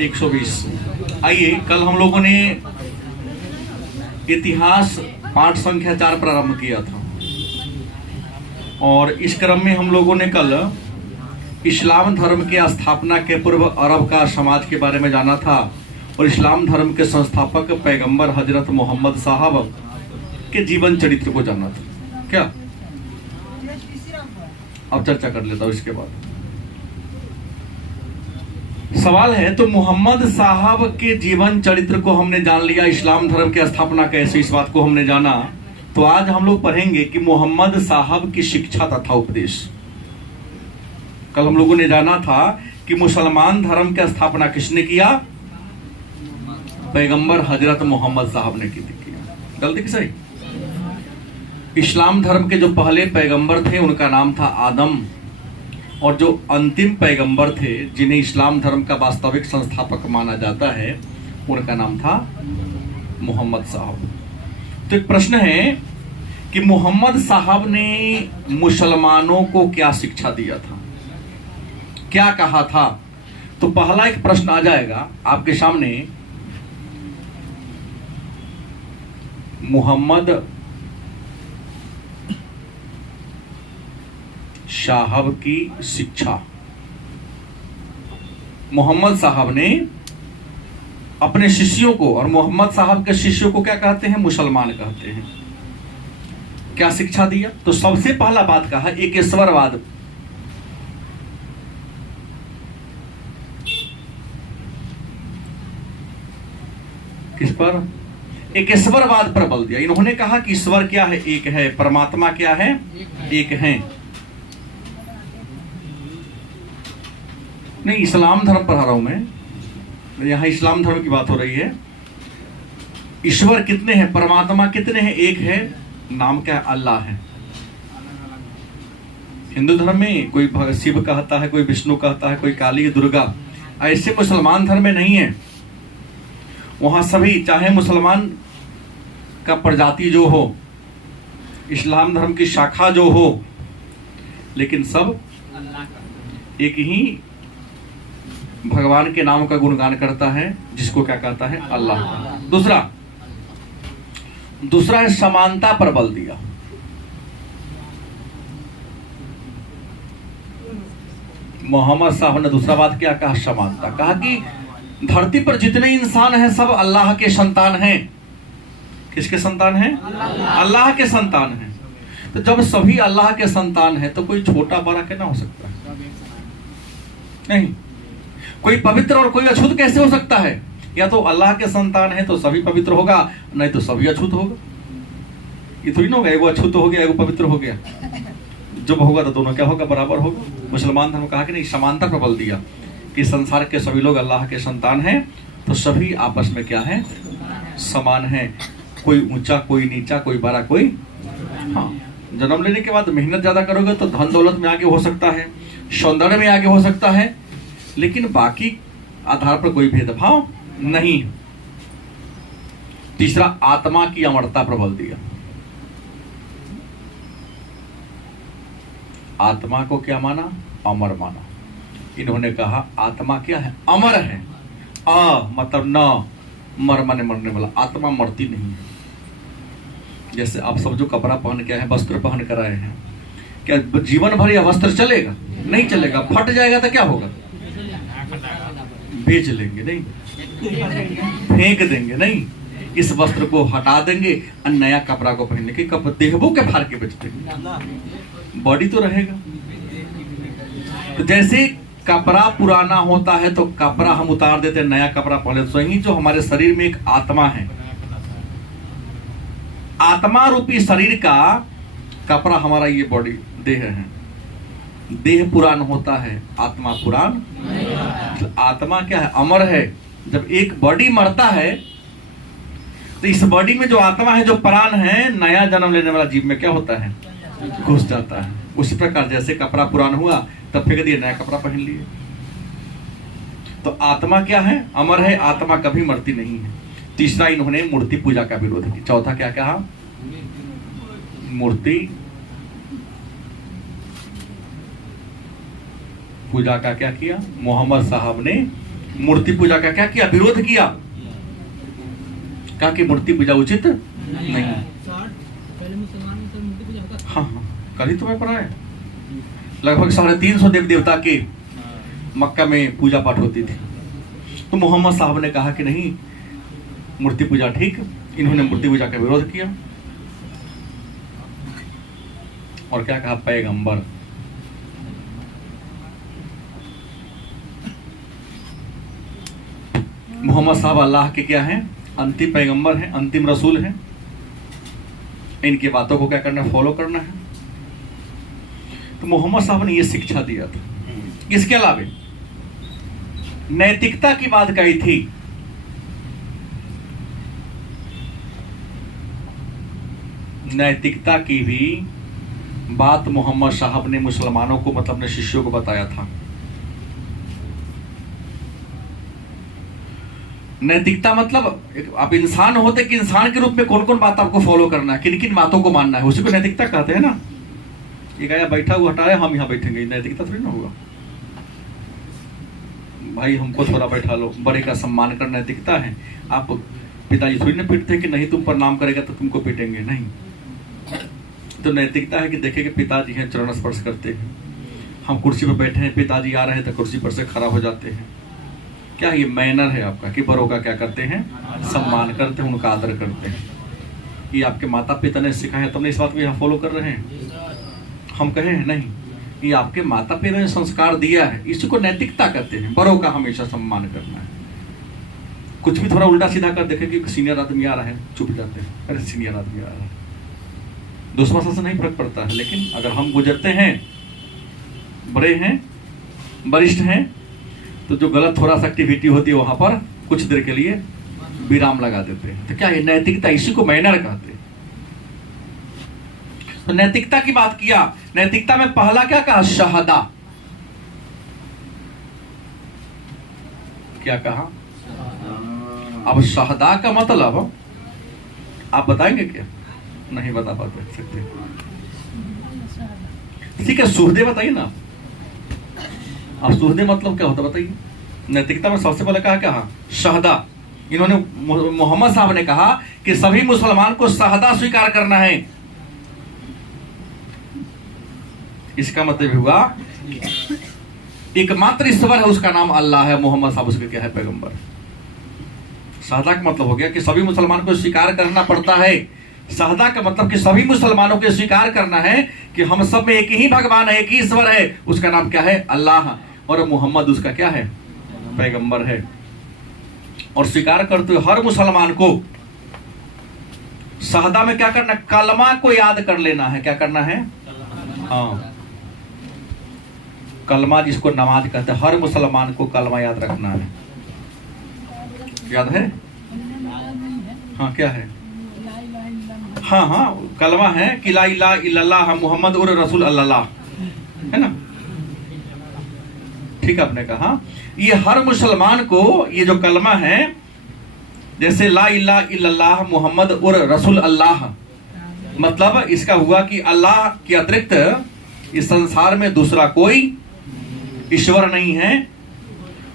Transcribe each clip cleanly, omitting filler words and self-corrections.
120। आइए, कल हम लोगों ने इतिहास पाठ संख्या 4 प्रारंभ किया था और इस क्रम में हम लोगों ने कल इस्लाम धर्म के स्थापना के पूर्व अरब का समाज के बारे में जाना था और इस्लाम धर्म के संस्थापक पैगंबर हजरत मोहम्मद साहब के जीवन चरित्र को जाना था। क्या अब चर्चा कर लेता हूं इसके बाद। सवाल है, तो मोहम्मद साहब के जीवन चरित्र को हमने जान लिया, इस्लाम धर्म की स्थापना कैसे, इस बात को हमने जाना। तो आज हम लोग पढ़ेंगे कि मोहम्मद साहब की शिक्षा तथा उपदेश। कल हम लोगों ने जाना था कि मुसलमान धर्म की स्थापना किसने किया? पैगंबर हजरत मोहम्मद साहब ने की। गलती कि सही? इस्लाम धर्म के जो पहले पैगंबर थे उनका नाम था आदम, और जो अंतिम पैगंबर थे जिन्हें इस्लाम धर्म का वास्तविक संस्थापक माना जाता है उनका नाम था मोहम्मद साहब। तो एक प्रश्न है कि मोहम्मद साहब ने मुसलमानों को क्या शिक्षा दिया था, क्या कहा था? तो पहला एक प्रश्न आ जाएगा आपके सामने, मोहम्मद साहब की शिक्षा। मोहम्मद साहब ने अपने शिष्यों को, और मोहम्मद साहब के शिष्यों को क्या कहते हैं? मुसलमान कहते हैं। क्या शिक्षा दिया? तो सबसे पहला बात कहा एकेश्वरवाद। किस पर? एकेश्वरवाद पर बल दिया। इन्होंने कहा कि ईश्वर क्या है? एक है। परमात्मा क्या है? एक है। नहीं, इस्लाम धर्म पढ़ा रहा हूं मैं, यहां इस्लाम धर्म की बात हो रही है। ईश्वर कितने हैं? परमात्मा कितने हैं? एक है। नाम क्या है? अल्लाह है। हिंदू धर्म में कोई शिव कहता है, कोई विष्णु कहता है, कोई काली, दुर्गा। ऐसे मुसलमान धर्म में नहीं है। वहां सभी, चाहे मुसलमान का प्रजाति जो हो, इस्लाम धर्म की शाखा जो हो, लेकिन सब एक ही भगवान के नाम का गुणगान करता है, जिसको क्या कहता है? अल्लाह। दूसरा है समानता पर बल दिया। मोहम्मद साहब ने दूसरा बात क्या कहा? समानता। कहा कि धरती पर जितने इंसान हैं सब अल्लाह के संतान हैं। किसके संतान हैं? अल्लाह के संतान हैं। तो जब सभी अल्लाह के संतान हैं तो कोई छोटा बड़ा कैसे हो सकता है? नहीं। कोई पवित्र और कोई अछूत कैसे हो सकता है? या तो अल्लाह के संतान है तो सभी पवित्र होगा, नहीं तो सभी अछूत होगा। ये थोड़ी ना होगा एगो अछूत हो गया एगो पवित्र हो गया। जब होगा तो दोनों क्या होगा? बराबर होगा। मुसलमान धर्म कहा कि नहीं, समानता पर बल दिया कि संसार के सभी लोग अल्लाह के संतान हैं, तो सभी आपस में क्या है? समान है। कोई ऊंचा, कोई नीचा, कोई बड़ा, कोई। हाँ, जन्म लेने के बाद मेहनत ज्यादा करोगे तो धन दौलत में आगे हो सकता है, सौंदर्य में आगे हो सकता है, लेकिन बाकी आधार पर कोई भेदभाव नहीं। तीसरा, आत्मा की अमरता पर बल दिया। आत्मा को क्या माना? अमर माना। इन्होंने कहा आत्मा क्या है? अमर है। मतलब न मर माने मरने वाला। आत्मा मरती नहीं है। जैसे आप सब जो कपड़ा पहन के आए हैं, वस्त्र पहन कर आए हैं, क्या जीवन भर यह वस्त्र चलेगा? नहीं चलेगा। फट जाएगा तो क्या होगा? बेच लेंगे, नहीं फेंक देंगे, नहीं। इस वस्त्र को हटा देंगे और नया कपड़ा को पहनने के कप देहबो के फाड़ के बेच देंगे। बॉडी तो रहेगा। तो जैसे कपड़ा पुराना होता है तो कपड़ा हम उतार देते हैं, नया कपड़ा पहले। तो ही जो हमारे शरीर में एक आत्मा है, आत्मा रूपी शरीर का कपड़ा हमारा ये बॉडी, देह है। देह पुरान होता है, आत्मा पुरान। तो आत्मा क्या है? अमर है। जब एक बॉडी मरता है तो इस बॉडी में जो आत्मा है, जो प्राण है, नया जन्म लेने वाला जीव में क्या होता है? घुस जाता है। उसी प्रकार जैसे कपड़ा पुरान हुआ तब फेंक दिए, नया कपड़ा पहन लिए। तो आत्मा क्या है? अमर है। आत्मा कभी मरती नहीं है। तीसरा, इन्होंने मूर्ति पूजा का विरोध किया। चौथा क्या कहा? मूर्ति पूजा का क्या किया? मोहम्मद साहब ने मूर्ति पूजा का क्या किया? विरोध किया। कहा कि मूर्ति पूजा उचित नहीं। हाँ हाँ, कल ही तुम्हें पढ़ा है। लगभग 350 देव देवता के मक्का में पूजा पाठ होती थी। तो मोहम्मद साहब ने कहा कि नहीं, मूर्ति पूजा ठीक। इन्होंने मूर्ति पूजा का विरोध किया। और क्या कहा? पैगंबर। मोहम्मद साहब अल्लाह के क्या हैं? अंतिम पैगंबर हैं, अंतिम रसूल हैं। इनकी बातों को क्या करना? फॉलो करना है। तो मोहम्मद साहब ने ये शिक्षा दिया था। इसके अलावा नैतिकता की बात कही थी। नैतिकता की भी बात मोहम्मद साहब ने मुसलमानों को, मतलब अपने शिष्यों को बताया था। नैतिकता मतलब आप इंसान होते कि इंसान के रूप में कौन कौन बात आपको फॉलो करना है, किन किन बातों को मानना है, उसी को नैतिकता कहते हैं ना। एक आया बैठा हुआ हटा रहे, हम यहाँ बैठेंगे, नैतिकता थोड़ी ना होगा। भाई हमको थोड़ा बैठा लो, बड़े का सम्मान करना नैतिकता है। आप पिताजी थोड़ी ना पीटते कि नहीं तुम प्रणाम करेगा तो तुमको पीटेंगे, नहीं। तो नैतिकता है कि देखे कि पिताजी हैं, चरण स्पर्श करते हैं। हम कुर्सी पर बैठे हैं, पिताजी आ रहे हैं तो कुर्सी पर से खड़ा हो जाते हैं। क्या ये मैनर है आपका कि बड़ों का क्या करते हैं? सम्मान करते हैं, उनका आदर करते हैं। ये आपके माता पिता ने सिखाया, तुमने इस बात को यहाँ फॉलो कर रहे हैं? हम कहे हैं नहीं, ये आपके माता पिता ने संस्कार दिया है, इसी को नैतिकता कहते हैं। बड़ों का हमेशा सम्मान करना है। कुछ भी थोड़ा उल्टा सीधा कर देखे कि सीनियर आदमी आ रहा है, चुप जाते हैं, अरे सीनियर आदमी आ रहा है। दूसरा से नहीं फर्क पड़ता है, लेकिन अगर हम गुजरते हैं, बड़े हैं, वरिष्ठ हैं, तो जो गलत थोड़ा सा एक्टिविटी होती है वहां पर कुछ देर के लिए विराम लगा देते हैं। तो क्या ये नैतिकता? इसी को मैनर कहते हैं। तो नैतिकता की बात किया। नैतिकता में पहला क्या कहा? शहादा। क्या कहा? अब शहादा का मतलब आप बताएंगे क्या? नहीं बता सकते। ठीक है, सुहदे बताइए ना। अब सुहदे मतलब क्या होता बताइए। नैतिकता में सबसे पहले कहा क्या? शहादा। इन्होंने, मोहम्मद साहब ने कहा कि सभी मुसलमान को शहादा स्वीकार करना है। इसका मतलब हुआ एकमात्र ईश्वर है, उसका नाम अल्लाह है। मोहम्मद साहब उसके क्या है? पैगंबर। शहादा का मतलब हो गया कि सभी मुसलमान को स्वीकार करना पड़ता है। शहादा का मतलब कि सभी मुसलमानों को स्वीकार करना है कि हम सब में एक ही भगवान है, एक ही ईश्वर है, उसका नाम क्या है? अल्लाह। और मोहम्मद उसका क्या है? पैगंबर है। और स्वीकार करते हुए हर मुसलमान को शहादा में क्या करना? कलमा को याद कर लेना है। क्या करना है? हाँ, कलमा, जिसको नमाज कहते हैं। हर मुसलमान को कलमा याद रखना है। याद है? हाँ, क्या है? हाँ हाँ, कलमा है कि ला इलाहा इल्लल्लाह मुहम्मद उर रसूल अल्लाह, है ना। ठीक आपने कहा। ये हर मुसलमान को ये जो कलमा है, जैसे ला इलाहा इल्लल्लाह मुहम्मद उर रसूल अल्लाह, मतलब इसका हुआ कि अल्लाह के अतिरिक्त इस संसार में दूसरा कोई ईश्वर नहीं है,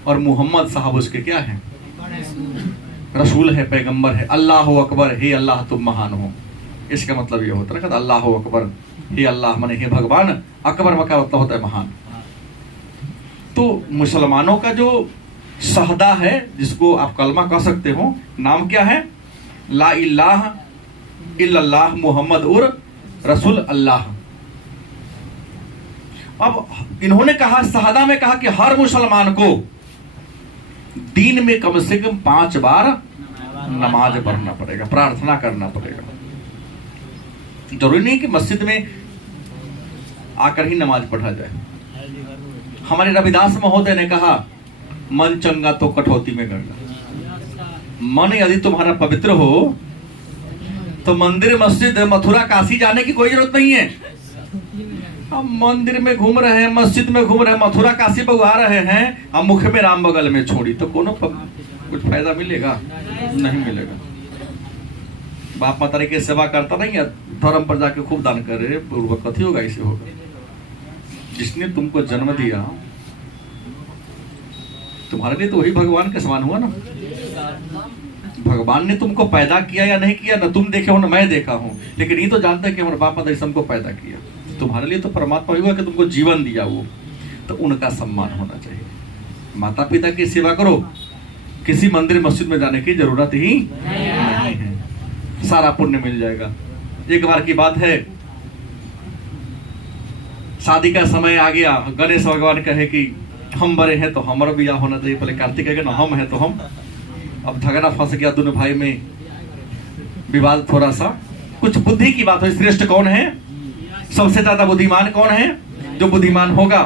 और मोहम्मद साहब उसके क्या है? रसूल है, पैगंबर है। अल्लाह अकबर, हे अल्लाह तुम महान हो। इसका मतलब ये होता है अल्लाह अकबर, हे अल्लाह माने हे भगवान, अकबर का मतलब होता है महान। तो मुसलमानों का जो शहदा है, जिसको आप कलमा कह सकते हो, नाम क्या है? ला इलाहा इल्लल्लाह मुहम्मद उर रसूल अल्लाह। अब इन्होंने कहा, शहादा में कहा कि हर मुसलमान को दिन में कम से कम 5 बार नमाज पढ़ना पड़ेगा, प्रार्थना करना पड़ेगा। जरूरी नहीं कि मस्जिद में आकर ही नमाज पढ़ा जाए। हमारे रविदास महोदय ने कहा, मन चंगा तो कटौती में करना। मन यदि तुम्हारा पवित्र हो तो मंदिर, मस्जिद, मथुरा, काशी जाने की कोई जरूरत नहीं है। हम मंदिर में घूम रहे हैं, मस्जिद में घूम रहे हैं, मथुरा काशी बउआ रहे हैं, हम मुख में राम बगल में छोड़ी, तो कुछ फायदा मिलेगा? नहीं मिलेगा। बाप माता की सेवा करता नहीं है, धर्म पर जाके खूब दान करे, पूर्वक कथी होगा? इसे होगा। जिसने तुमको जन्म दिया तुम्हारे लिए तो वही भगवान के समान हुआ ना। भगवान ने तुमको पैदा किया या नहीं किया, ना तुम देखे हो ना मैं देखा हूँ, लेकिन ये तो जानता है कि हमारे बाप दादा हमको पैदा किया। तुम्हारे लिए तो परमात्मा हुआ कि तुमको जीवन दिया वो, तो उनका सम्मान होना चाहिए। माता पिता की सेवा करो, किसी मंदिर मस्जिद में जाने की जरूरत ही नहीं है, सारा पुण्य मिल जाएगा। एक बार की बात है, शादी का समय आ गया, गणेश भगवान कहे कि हम बड़े हैं तो हमारा ब्याह होना चाहिए। पहले कार्तिक कहेगा ना हम हैं तो हम। अब झगड़ा फंस गया दोनों भाई में, विवाद थोड़ा सा, कुछ बुद्धि की बात हो, श्रेष्ठ कौन है, सबसे ज्यादा बुद्धिमान कौन है, जो बुद्धिमान होगा।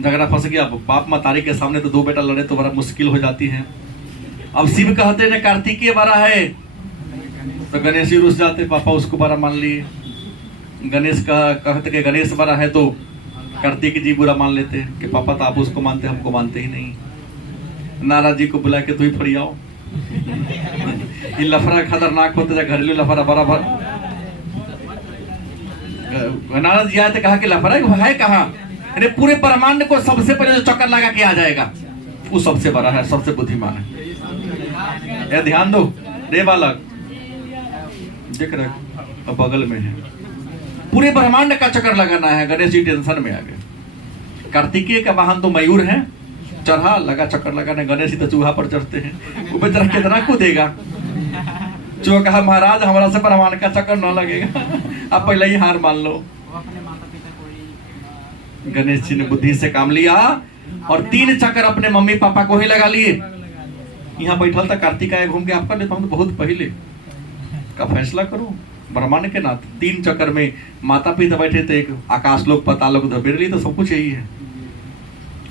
झगड़ा फंस गया, बाप मतारी के सामने तो दो बेटा लड़े तो बड़ा मुश्किल हो जाती है। अब शिव कहते हैं कार्तिकेय बड़ा है, तो गणेश जी रुस जाते, पापा उसको बड़ा मान लिए। गणेश कहते कि गणेश बड़ा है तो कार्तिक जी बुरा मान लेते हैं कि पापा तो आप उसको मानते, हमको मानते ही नहीं। नारद जी को बुला के तू ही फड़ियाओ। ये लफड़ा खतरनाक होता है, घरेलू लफड़ा बराबर। नारद जी आए तो कहा कि लफड़ा है कहाँ, अरे पूरे ब्रह्मांड को सबसे पहले जो चक्कर लगा के आ जाएगा वो सबसे बड़ा है, सबसे बुद्धिमान है। ये ध्यान दो रे बालक, देख रहे बगल में है, पूरे ब्रह्मांड का चक्कर लगाना है। गणेश जी टेंशन में आ गए। कार्तिकेय का वाहन तो मयूर है, चढ़ा लगा चक्कर लगाने। गणेश जी तो चूहा पर चढ़ते हैं, वो बेचारा कितना कूदेगा। चूहा कहा महाराज हमारा से ब्रह्मांड का चक्कर न लगेगा, आप पहले ही हार मान लो। गणेश जी ने बुद्धि से काम लिया और 3 चक्कर अपने मम्मी पापा को ही लगा लिए। यहाँ बैठल था कार्तिकेय घूम के आपका लेता हूँ तो बहुत पहले का फैसला करो ब्रह्मांड के नाथ। 3 चक्कर में माता पिता बैठे थे, एक आकाश लोक पाताल लोक, मेरे लिए तो सब कुछ यही है।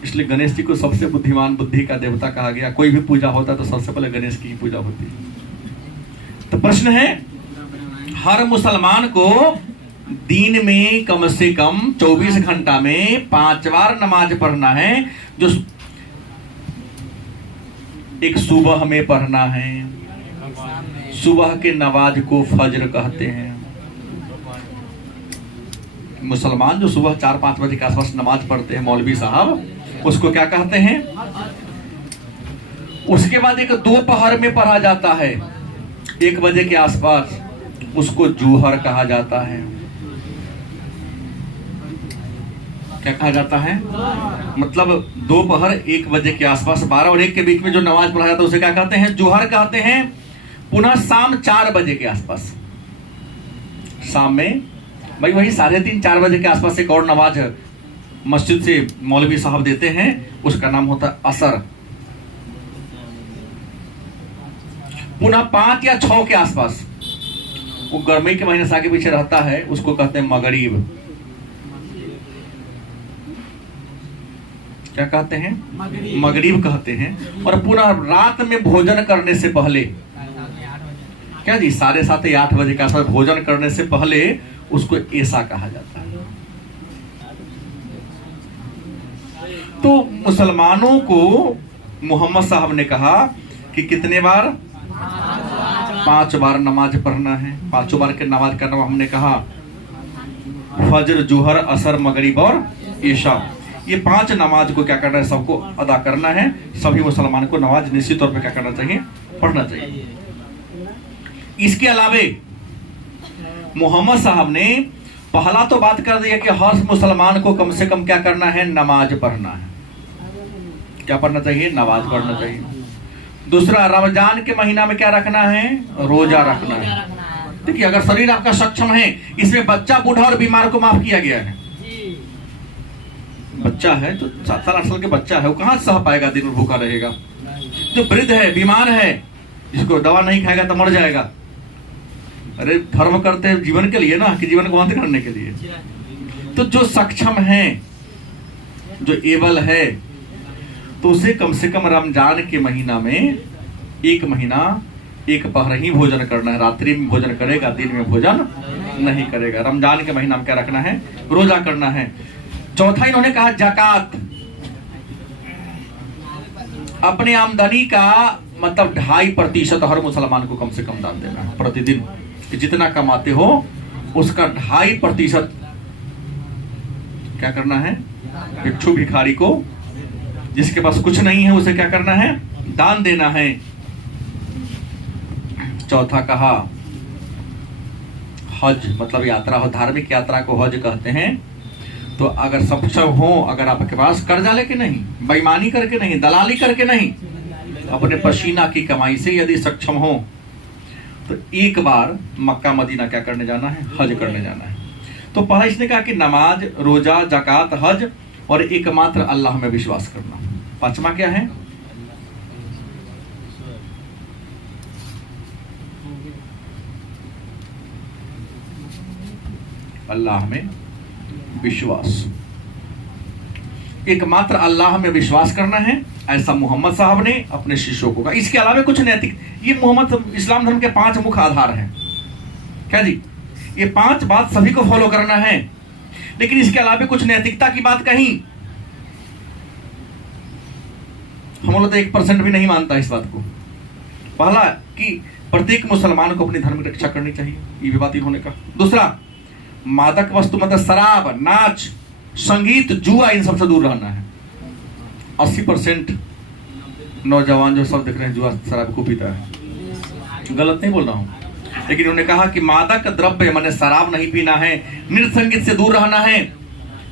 इसलिए गणेश जी को सबसे बुद्धिमान, बुद्धि का देवता कहा गया। कोई भी पूजा होता है तो सबसे पहले गणेश की ही पूजा होती है। तो प्रश्न है, हर मुसलमान को दिन में कम से कम 24 घंटा में 5 बार नमाज पढ़ना है। जो एक सुबह में पढ़ना है, सुबह के नमाज को फज्र कहते हैं। मुसलमान जो सुबह 4-5 बजे के आसपास नमाज पढ़ते हैं मौलवी साहब, उसको क्या कहते हैं। उसके बाद एक दोपहर में पढ़ा जाता है 1 बजे के आसपास, उसको जूहर कहा जाता है। क्या कहा जाता है, मतलब दोपहर 1 बजे के आसपास, 12 और 1 के बीच में जो नमाज पढ़ा जाता है उसे क्या कहते हैं, जूहर कहते हैं। पुनः शाम 4 बजे के आसपास, शाम में भाई वही 3:30-4 बजे के आसपास एक और नमाज मस्जिद से मौलवी साहब देते हैं, उसका नाम होता है असर। पुनः 5 या 6 के आसपास, वो गर्मी के महीने से आगे पीछे रहता है, उसको कहते हैं मगरिब। क्या कहते हैं, मगरिब कहते हैं। और पुनः रात में भोजन करने से पहले, क्या जी 7:30 या 8 बजे के आसपास भोजन करने से पहले उसको ऐसा कहा जाता है। तो मुसलमानों को मोहम्मद साहब ने कहा कि कितने बार, 5 बार नमाज पढ़ना है। 5 बार के नमाज का नाम हमने कहा फजर, जुहर, असर, मगरिब और ईशा। ये 5 नमाज को क्या करना है, सबको अदा करना है। सभी मुसलमान को नमाज निश्चित तौर पे क्या करना चाहिए, पढ़ना चाहिए। इसके अलावे मोहम्मद साहब ने पहला तो बात कर दिया कि हर मुसलमान को कम से कम क्या करना है, नमाज पढ़ना है। क्या पढ़ना चाहिए, नमाज पढ़ना चाहिए। दूसरा, रमजान के महीना में क्या रखना है, रोजा रखना है। देखिए अगर शरीर आपका सक्षम है, इसमें बच्चा, बूढ़ा और बीमार को माफ किया गया है। बच्चा है तो 7 साल 8 साल के बच्चा है, वो कहाँ सह पाएगा, दिन भर भूखा रहेगा। जो वृद्ध है, बीमार है, जिसको दवा नहीं खाएगा तो मर जाएगा। अरे धर्म करते हैं जीवन के लिए ना, कि जीवन को अंत करने के लिए। तो जो सक्षम है, जो एबल है, तो उसे कम से कम रमजान के महीना में 1 महीना 1 पहर ही भोजन करना है। रात्रि में भोजन करेगा, दिन में भोजन नहीं करेगा। रमजान के महीना में क्या रखना है, रोजा करना है। चौथा इन्होंने कहा ज़कात, अपने आमदनी का मतलब 2.5% हर मुसलमान को कम से कम दान देना है प्रतिदिन। कि जितना कमाते हो उसका 2.5% क्या करना है, भिक्षु भिखारी को जिसके पास कुछ नहीं है उसे क्या करना है? दान देना है। चौथा कहा हज, मतलब यात्रा हो, धार्मिक यात्रा को हज कहते हैं। तो अगर सक्षम हो, अगर आपके पास कर्जा लेके नहीं, बेईमानी करके नहीं, दलाली करके नहीं, अपने पसीना की कमाई से यदि सक्षम हो तो एक बार मक्का मदीना क्या करने जाना है? हज करने जाना है। तो पहला इसने कहा कि नमाज, रोजा, जकात, हज और एकमात्र अल्लाह में विश्वास करना। पांचवा क्या है? अल्लाह में विश्वास। एकमात्र अल्लाह में विश्वास करना है, ऐसा मोहम्मद साहब ने अपने शिष्यों को कहा। इसके अलावा कुछ नैतिक, ये मोहम्मद इस्लाम धर्म के 5 मुख्य आधार हैं। क्या जी? ये 5 बात सभी को फॉलो करना है, लेकिन इसके अलावा कुछ नैतिकता की बात कहीं। हम लोग तो 1% भी नहीं मानता इस बात को। पहला कि प्रत्येक मुसलमान को अपनी धर्म की रक्षा करनी चाहिए, ये भी बात इन्होंने कहा। दूसरा, मादक वस्तु मतलब शराब, नाच, संगीत, जुआ, इन सबसे दूर रहना है। 80% नौजवान जो सब देख रहे हैं जुआ शराब को पीता है। गलत नहीं बोल रहा हूं, लेकिन उन्होंने कहा कि मादक द्रव्य माने शराब नहीं पीना है, नृत्य संगीत से दूर रहना है,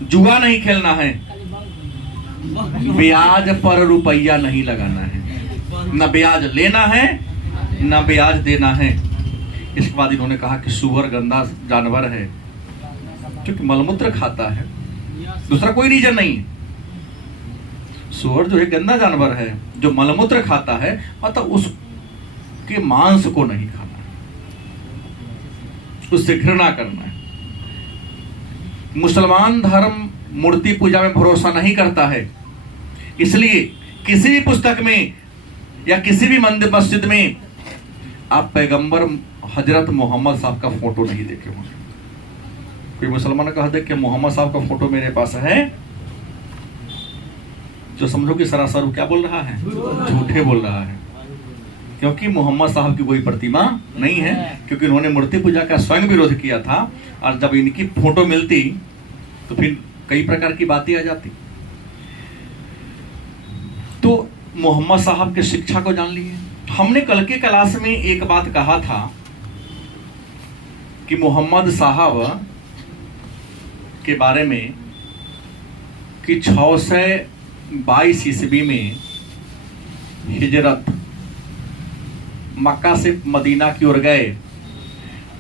जुआ नहीं खेलना है, ब्याज पर रुपया नहीं लगाना है, न ब्याज लेना है न ब्याज देना है। इसके बाद इन्होंने कहा कि सुअर गंदा जानवर है क्योंकि मलमूत्र खाता है, दूसरा कोई रीजन नहीं है। सुअर जो है गंदा जानवर है जो मलमूत्र खाता है, अतः उसके मांस को नहीं खाना है, उससे घृणा करना है। मुसलमान धर्म मूर्ति पूजा में भरोसा नहीं करता है, इसलिए किसी भी पुस्तक में या किसी भी मंदिर मस्जिद में आप पैगंबर हजरत मोहम्मद साहब का फोटो नहीं देखे होंगे। कोई मुसलमान कहा दे कि मोहम्मद साहब का फोटो मेरे पास है, जो समझो कि सरासर क्या बोल रहा है? झूठे बोल रहा है, क्योंकि मोहम्मद साहब की कोई प्रतिमा नहीं है, क्योंकि उन्होंने मूर्ति पूजा का स्वयं विरोध किया था। और जब इनकी फोटो मिलती तो फिर कई प्रकार की बातें आ जाती। तो मोहम्मद साहब के शिक्षा को जान लिए। हमने कल के क्लास में एक बात कहा था कि मोहम्मद साहब के बारे में कि 622 ईस्वी में हिजरत मक्का से मदीना की ओर गए।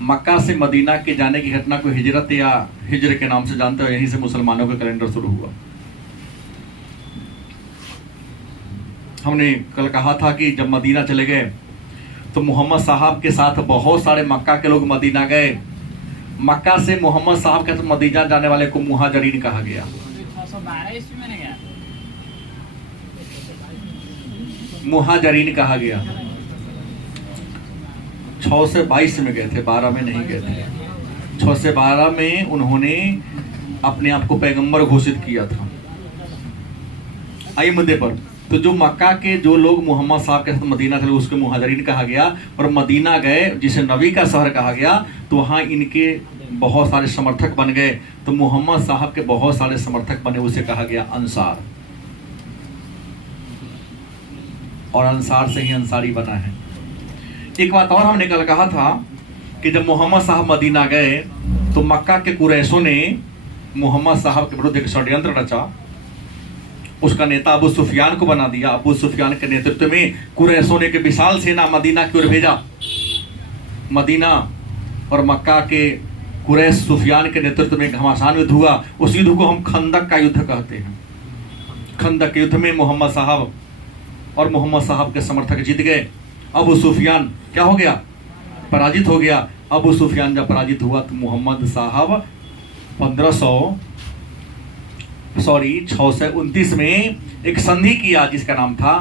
मक्का से मदीना के जाने की घटना को हिजरत या हिजर के नाम से जानते हो, यहीं से मुसलमानों का कैलेंडर शुरू हुआ। हमने कल कहा था कि जब मदीना चले गए तो मोहम्मद साहब के साथ बहुत सारे मक्का के लोग मदीना गए। मक्का से मोहम्मद साहब के साथ मदीना जाने वाले को मुहाजिरीन कहा गया। मुहाजिरीन कहा गया। 6 से 22 में गए थे, 12 में नहीं गए थे। 6 से 12 में उन्होंने अपने आप को पैगंबर घोषित किया था। आइए मुद्दे पर। तो जो मक्का के जो लोग मोहम्मद साहब के साथ मदीना चले उसके मुहाजिरीन कहा गया, और मदीना गए जिसे नबी का शहर कहा गया, तो वहाँ इनके बहुत सारे समर्थक बन गए। तो मोहम्मद साहब के बहुत सारे समर्थक बने, उसे कहा गया अंसार, और अंसार से ही अंसारी बना है। एक बात और हमने कल कहा था कि जब मोहम्मद साहब मदीना गए तो मक्का के कुरैशों ने मोहम्मद साहब के विरुद्ध एक षड्यंत्र रचा। उसका नेता अबू सुफियान को बना दिया। अबू सुफियान के नेतृत्व में कुरैशों ने एक विशाल सेना मदीना की ओर भेजा। मदीना और मक्का के कुरैश सुफियान के नेतृत्व में घमासान युद्ध हुआ। उस युद्ध को हम खंदक का युद्ध कहते हैं। खंदक के युद्ध में मोहम्मद साहब और मोहम्मद साहब के समर्थक जीत गए। अबू सुफियान क्या हो गया? पराजित हो गया। अबू सुफियान जब पराजित हुआ तो मोहम्मद साहब 629 में एक संधि किया जिसका नाम था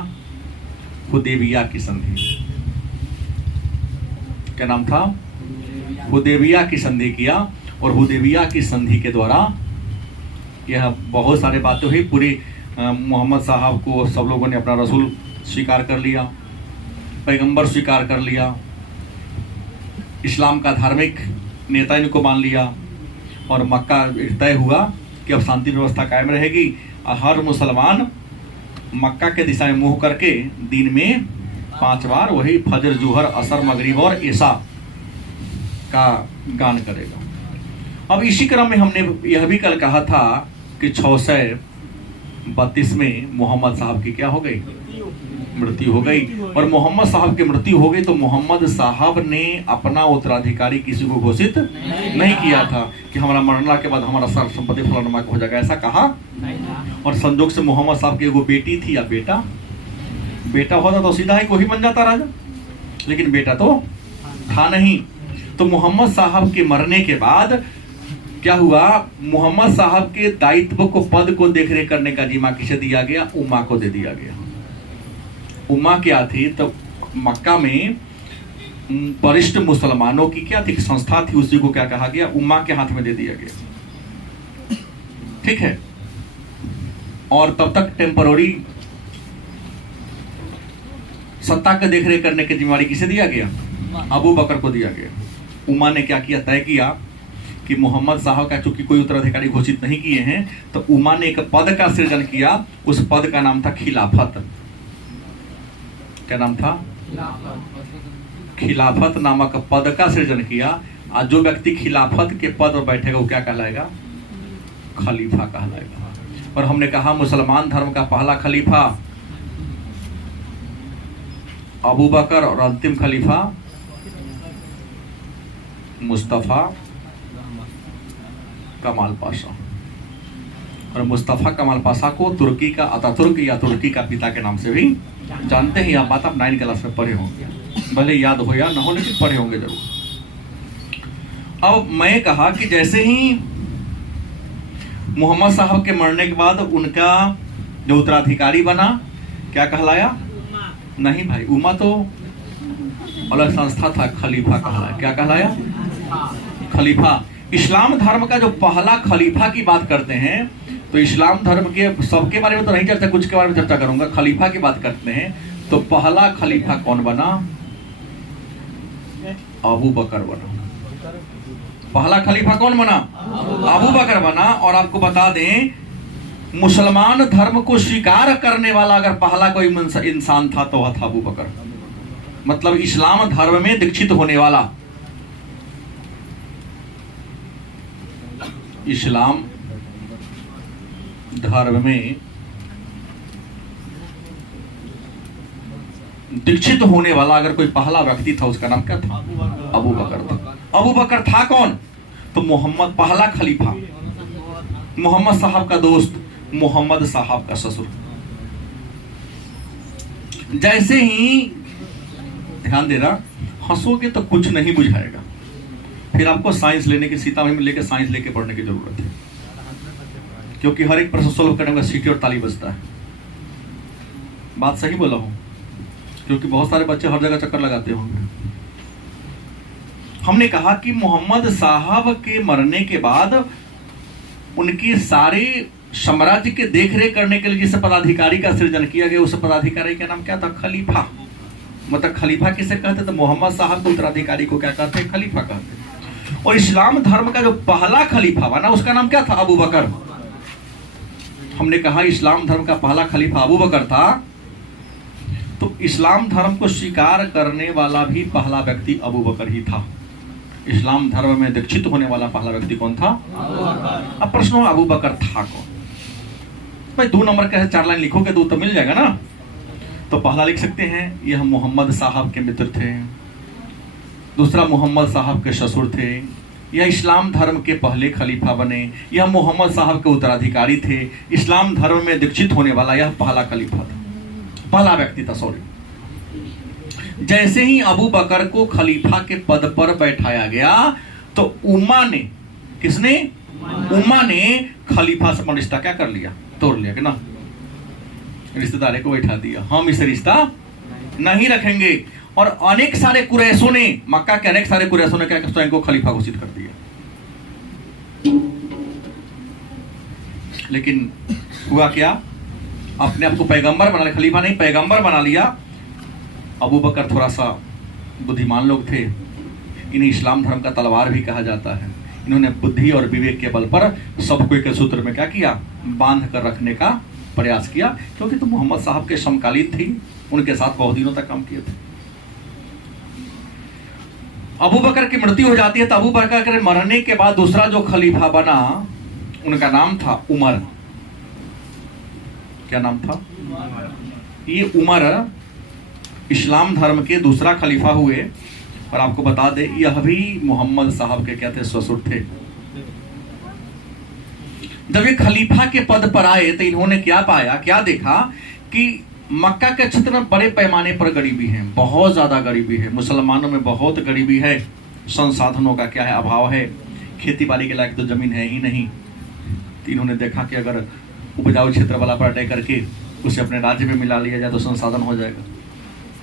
हुदैबिया की संधि। क्या नाम था? हुदैबिया की संधि किया। और हुदैबिया की संधि के द्वारा यह बहुत सारे बातें हुई। पूरी मोहम्मद साहब को सब लोगों ने अपना रसूल स्वीकार कर लिया, पैगंबर स्वीकार कर लिया, इस्लाम का धार्मिक नेता इनको मान लिया, और मक्का तय हुआ कि अब शांति व्यवस्था कायम रहेगी। हर मुसलमान मक्का के दिशा में मुंह करके दिन में 5 बार वही फजर, जुहर, असर, मगरिब और ईशा का गान करेगा। अब इसी क्रम में हमने यह भी कल कहा था कि 632 में मोहम्मद साहब की क्या हो गई, मृत्यु हो गई। और मोहम्मद साहब की मृत्यु हो गई तो मोहम्मद साहब ने अपना उत्तराधिकारी किसी को घोषित नहीं किया था कि हमारा मरना के बाद हमारा सारा संपत्ति फलाना हो जाएगा, ऐसा कहा। और संजोग से मोहम्मद साहब की एगो बेटी थी या बेटा होता तो सीधा ही कोई बन जाता राजा, लेकिन बेटा तो था नहीं। तो मोहम्मद साहब के मरने के बाद क्या हुआ, मोहम्मद साहब के दायित्व को, पद को देखरेख करने का जिम्मा किसे दिया गया, उम्मा को दे दिया गया। उम्मा क्या थी, तो मक्का में वरिष्ठ मुसलमानों की क्या थी, संस्था थी, उसी को क्या कहा गया, उम्मा के हाथ में दे दिया गया। ठीक है। और तब तक टेम्पररी सत्ता का देखरेख करने की जिम्मेदारी किसे दिया गया, अबू बकर को दिया गया। उम्मा ने क्या किया, तय किया कि मोहम्मद साहब का चूंकि कोई उत्तराधिकारी घोषित नहीं किए हैं, तो उम्मा ने एक पद का सृजन किया। उस पद का नाम था खिलाफत। क्या नाम था, खिलाफत नामक पद का सृजन किया। और जो व्यक्ति खिलाफत के पद पर बैठेगा वो क्या कहलाएगा, खलीफा कहलाएगा। और हमने कहा मुसलमान धर्म का पहला खलीफा अबू बकर और अंतिम खलीफा मुस्तफा कमाल पाशा। और मुस्तफा कमाल पाशा को तुर्की का अतातुर्क या तुर्की का पिता के नाम से भी जानते हैं। यह बात आप 9 क्लास में पढ़े होंगे, भले याद हो या ना हो, लेकिन पढ़े होंगे जरूर। अब मैं कहा कि जैसे ही मोहम्मद साहब के मरने के बाद उनका जो उत्तराधिकारी बना, क्या कहलाया, नहीं भाई, उम्मा तो अलग संस्था था, खलीफा कहलाया। क्या कहलाया, खलीफा। इस्लाम धर्म का जो पहला खलीफा की बात करते हैं, तो इस्लाम धर्म के सबके बारे में तो नहीं चर्चा, कुछ के बारे में चर्चा करूंगा। खलीफा की बात करते हैं तो पहला खलीफा कौन बना, अबू बकर बना। पहला खलीफा कौन बना, अबू बकर बना। और आपको बता दें, मुसलमान धर्म को स्वीकार करने वाला अगर पहला कोई इंसान था तो वह था अबू बकर। मतलब इस्लाम धर्म में दीक्षित होने वाला, इस्लाम धर्म में दीक्षित होने वाला अगर कोई पहला व्यक्ति था, उसका नाम क्या था, अबू बकर था। अबू बकर था कौन, तो मोहम्मद, पहला खलीफा, मोहम्मद साहब का दोस्त, मोहम्मद साहब का ससुर। जैसे ही, ध्यान देना, हंसोगे तो कुछ नहीं बुझाएगा, फिर आपको साइंस लेने की, सीतामढ़ी में लेके साइंस लेके पढ़ने की जरूरत है, क्योंकि हर एक प्रश्न सोल्व करने में सीटी और ताली बजता है। बात सही बोला हूं, क्योंकि बहुत सारे बच्चे हर जगह चक्कर लगाते होंगे। हमने कहा कि मोहम्मद साहब के मरने के बाद उनके सारे साम्राज्य के देखरेख करने के लिए जिस पदाधिकारी का सृजन किया गया, उस पदाधिकारी का नाम क्या था, खलीफा। मतलब खलीफा किसे कहते, तो मोहम्मद साहब के उत्तराधिकारी को क्या कहते, खलीफा कहते। और इस्लाम धर्म का जो पहला खलीफा बना, उसका नाम क्या था, अबू बकर। हमने कहा इस्लाम धर्म का पहला खलीफा अबू बकर था, तो इस्लाम धर्म को स्वीकार करने वाला भी पहला व्यक्ति अबू बकर ही था। इस्लाम धर्म में दीक्षित होने वाला पहला व्यक्ति कौन था, अब प्रश्न, अबू बकर था कौन। भाई 2 नंबर का 4 लाइन लिखोगे तो मिल जाएगा ना। तो पहला लिख सकते हैं, यह मोहम्मद साहब के मित्र थे। दूसरा, मोहम्मद साहब के ससुर थे। यह इस्लाम धर्म के पहले खलीफा बने। यह मोहम्मद साहब के उत्तराधिकारी थे। इस्लाम धर्म में दीक्षित होने वाला यह पहला खलीफा था, पहला व्यक्ति था, सॉरी। जैसे ही अबू बकर को खलीफा के पद पर बैठाया गया, तो उम्मा ने, किसने, उम्मा ने खलीफा से रिश्ता क्या कर लिया, तोड़ लिया कि ना, रिश्तेदारी को बैठा दिया, हम इसे रिश्ता नहीं रखेंगे। और अनेक सारे कुरैशों ने, मक्का के अनेक सारे कुरैशों ने क्या स्वयं को खलीफा घोषित कर दिया। लेकिन हुआ क्या, अपने आप को पैगंबर बना लिया, खलीफा नहीं पैगंबर बना लिया। अबू बकर थोड़ा सा बुद्धिमान लोग थे, इन्हें इस्लाम धर्म का तलवार भी कहा जाता है। इन्होंने बुद्धि और विवेक के बल पर सबको एक सूत्र में क्या किया, बांध कर रखने का प्रयास किया, क्योंकि तो मोहम्मद साहब के समकालीन थे, उनके साथ बहुत दिनों तक काम किए थे। अबू बकर की मृत्यु हो जाती है, तो अबू बकर के मरने के बाद दूसरा जो खलीफा बना, उनका नाम था उमर। क्या नाम था? ये उमर इस्लाम धर्म के दूसरा खलीफा हुए। और आपको बता दे, यह भी मोहम्मद साहब के क्या थे? ससुर थे। जब ये खलीफा के पद पर आए तो इन्होंने क्या पाया, क्या देखा कि मक्का के क्षेत्र में बड़े पैमाने पर गरीबी है, बहुत ज्यादा गरीबी है, मुसलमानों में बहुत गरीबी है, संसाधनों का क्या है? अभाव है, खेती बाड़ी के लायक तो जमीन है ही नहीं। तो इन्होंने देखा कि अगर उपजाऊ क्षेत्र वाला पर अटैक करके उसे अपने राज्य में मिला लिया जाए तो संसाधन हो जाएगा।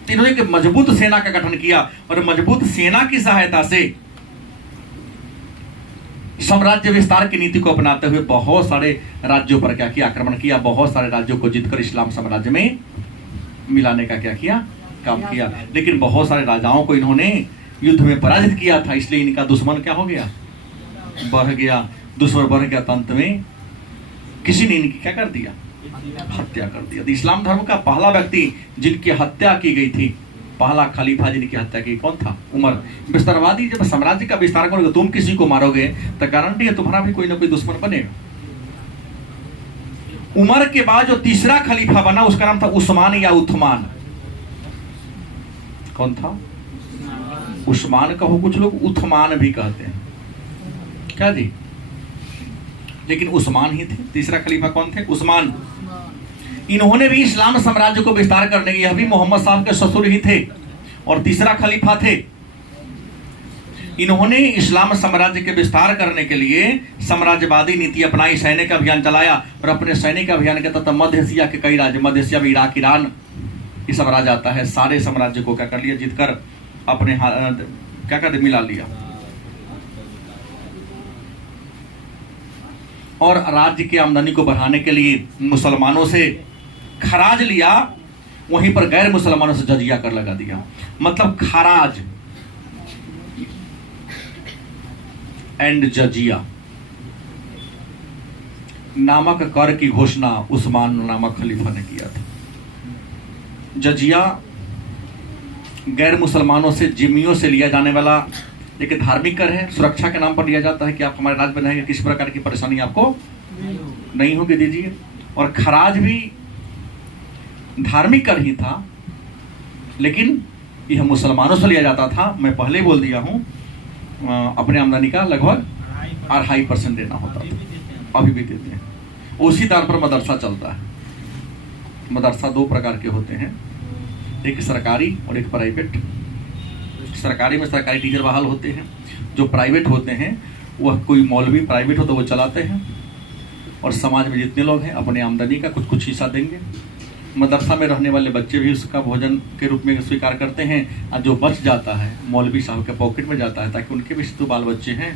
तो इन्होंने एक मजबूत सेना का गठन किया, और मजबूत सेना की सहायता से साम्राज्य विस्तार की नीति को अपनाते हुए बहुत सारे राज्यों पर क्या किया? आक्रमण किया। बहुत सारे राज्यों को जीतकर इस्लाम साम्राज्य में मिलाने का क्या किया? काम किया। लेकिन बहुत सारे राजाओं को इन्होंने युद्ध में पराजित किया था, इसलिए इनका दुश्मन क्या हो गया? बढ़ गया। दुश्मन बढ़ गया, अंत में किसी ने इनकी क्या कर दिया? हत्या कर दिया। इस्लाम धर्म का पहला व्यक्ति जिनकी हत्या की गई थी, पहला खलीफा जिनकी हत्या की, कौन था? उमर। विस्तारवादी जब साम्राज्य का विस्तार करोगे, तुम किसी को मारोगे तो गारंटी है तुम्हारा भी कोई ना कोई दुश्मन बनेगा। उमर के बाद जो तीसरा खलीफा बना, उसका नाम था उस्मान या उथमान। कौन था? उस्मान कहो, कुछ लोग उथमान भी कहते हैं, क्या जी? लेकिन उस्मान ही थे। तीसरा खलीफा कौन थे? उस्मान। इन्होंने भी इस्लाम साम्राज्य को विस्तार करने के, यह भी मोहम्मद साहब के ससुर ही थे और तीसरा खलीफा थे। इन्होंने इस्लाम साम्राज्य के विस्तार करने के लिए साम्राज्यवादी नीति अपनाई, सैनिक अभियान चलाया, और अपने सैनिक अभियान के तहत मध्य एशिया के कई राज्य, मध्य एशिया में इराक, ईरान, ये सब राज्य आता है, सारे साम्राज्य को क्या कर लिया? जीतकर अपने क्या कर मिला लिया। और राज्य की आमदनी को बढ़ाने के लिए मुसलमानों से खराज लिया, वहीं पर गैर मुसलमानों से जजिया कर लगा दिया। मतलब खराज एंड जजिया नामक कर की घोषणा उस्मान नामक खलीफा ने किया था। जजिया गैर मुसलमानों से, जिम्मियों से लिया जाने वाला एक धार्मिक कर है, सुरक्षा के नाम पर लिया जाता है कि आप हमारे राज्य में रहेंगे, किसी प्रकार की परेशानी आपको नहीं होगी, दीजिए। और खराज भी धार्मिक कर ही था, लेकिन यह मुसलमानों से लिया जाता था। मैं पहले बोल दिया हूं, अपने आमदनी का लगभग 2.5% देना होता था, अभी भी देते हैं। उसी दर पर मदरसा चलता है। मदरसा दो प्रकार के होते हैं, एक सरकारी और एक प्राइवेट। सरकारी में सरकारी टीचर बहाल होते हैं, जो प्राइवेट होते हैं वह कोई मौलवी प्राइवेट हो तो वो चलाते हैं, और समाज में जितने लोग हैं अपने आमदनी का कुछ कुछ हिस्सा देंगे। मदरसा में रहने वाले बच्चे भी उसका भोजन के रूप में स्वीकार करते हैं, और जो बच जाता है मौलवी साहब के पॉकेट में जाता है, ताकि उनके भी तो बाल बच्चे हैं,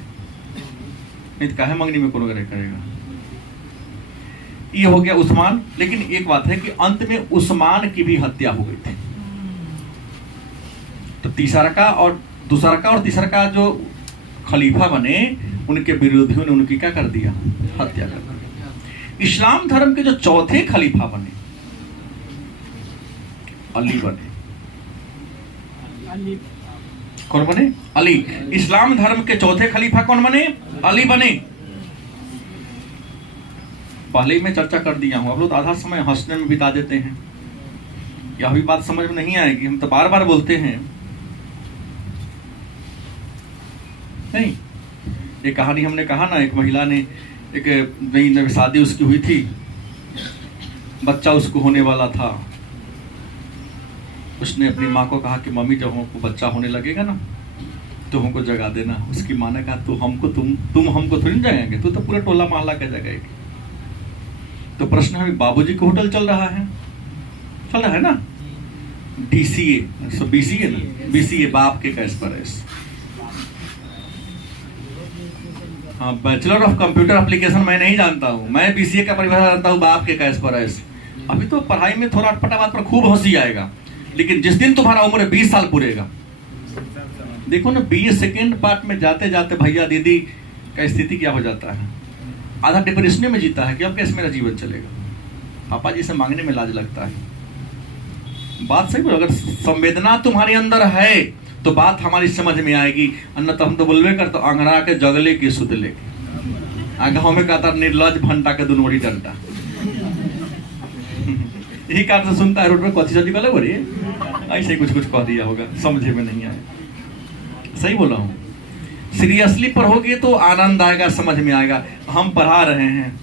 नहीं तो काहे मंगनी में कौन करेगा। ये हो गया उस्मान। लेकिन एक बात है कि अंत में उस्मान की भी हत्या हो गई थी। तो तीसरा का और दूसरा का और तीसरा का जो खलीफा बने, उनके विरोधियों ने उनकी क्या कर दिया? हत्या कर दी। इस्लाम धर्म के जो चौथे खलीफा बने, अली बने। कौन बने? अली। इस्लाम धर्म के चौथे खलीफा कौन बने? अली बने। पहले ही मैं चर्चा कर दिया हूं, अब लोग आधा समय हंसने में बिता देते हैं, यह भी बात समझ में नहीं आएगी, हम तो बार बार बोलते हैं। नहीं, ये कहानी हमने कहा ना, एक महिला ने, एक नई शादी उसकी हुई थी, बच्चा उसको होने वाला था। उसने अपनी माँ को कहा कि मम्मी जब हमको बच्चा होने लगेगा ना तो हमको जगा देना। उसकी माँ ने कहा तुम हमको थोड़ी जगाएंगे, तू तो पूरा टोला मोहल्ला के जगाएगी। तो प्रश्न है, बाबूजी का होटल चल रहा है ना, DCA, सो BCA ना, BCA बाप के कैश पर है। हाँ, बैचलर ऑफ कंप्यूटर एप्लीकेशन मैं नहीं जानता हूँ, मैं BCA का परिभाषा जानता हूँ, बाप के कैश पर है। अभी तो पढ़ाई में थोड़ा अटपटा बात पर खूब हंसी आएगा, लेकिन जिस दिन तुम्हारा उम्र 20 साल पूरेगा, देखो ना, BA सेकेंड पार्ट में जाते जाते भैया दीदी का स्थिति क्या हो जाता है। आधा डिप्रेशन में जीता है कि अब कैसे मेरा जीवन चलेगा। पापा जी से मांगने में लाज लगता है। बात सही बोलो, अगर संवेदना तुम्हारे अंदर है तो बात हमारी समझ में आएगी, अन्यथा हम तो बोलवे कर तो अंगड़ा के जगले की सुतले गाँव में कहता निर्लज भंटा के दुनोड़ी डंटा। यही कार से सुनता है रोड पे कथी सब्जी कल बोलिए ऐसे कुछ कुछ कह दिया होगा, समझे में नहीं आया। सही बोला हूँ, सीरियसली पढ़ोगे तो आनंद आएगा, समझ में आएगा। हम पढ़ा रहे हैं,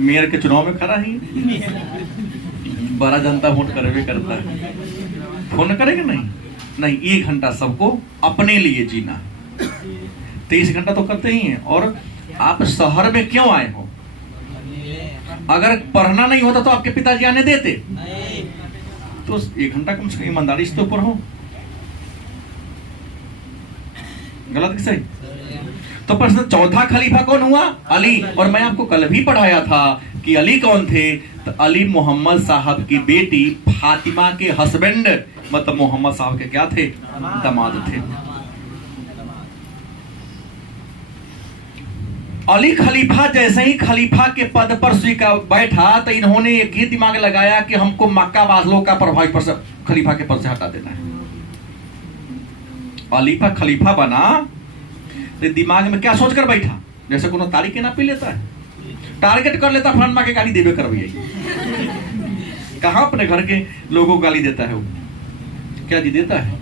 मेयर के चुनाव में खड़ा ही बड़ा जनता वोट करवे करता है, फोन करेंगे नहीं 1 घंटा सबको अपने लिए जीना, 23 घंटा तो करते ही हैं। और आप शहर में क्यों आए हो? अगर पढ़ना नहीं होता तो आपके पिताजी आने देते? तो 1 घंटा कम से कम ईमानदारी से तो पढ़ो। गलत कि सही? तो प्रश्न चौथा खलीफा कौन हुआ? अली। और मैं आपको कल भी पढ़ाया था कि अली कौन थे? तो अली मोहम्मद साहब की बेटी फातिमा के हस्बैंड, मतलब मोहम्मद साहब के क्या थे? दामाद थे। अली खलीफा जैसे ही खलीफा के पद पर स्वीकार बैठा तो इन्होंने एक ही दिमाग लगाया कि हमको मक्का वालों का प्रभाव पर से खलीफा के पद से हटा देना है। अली का खलीफा बना तो दिमाग में क्या सोच कर बैठा? जैसे कोनो तारीख के ना पी लेता है, टारगेट कर लेता, फलाना के गाली देवे करवाइए। कहां अपने घर के लोगों को गाली देता है वो? क्या जी देता है?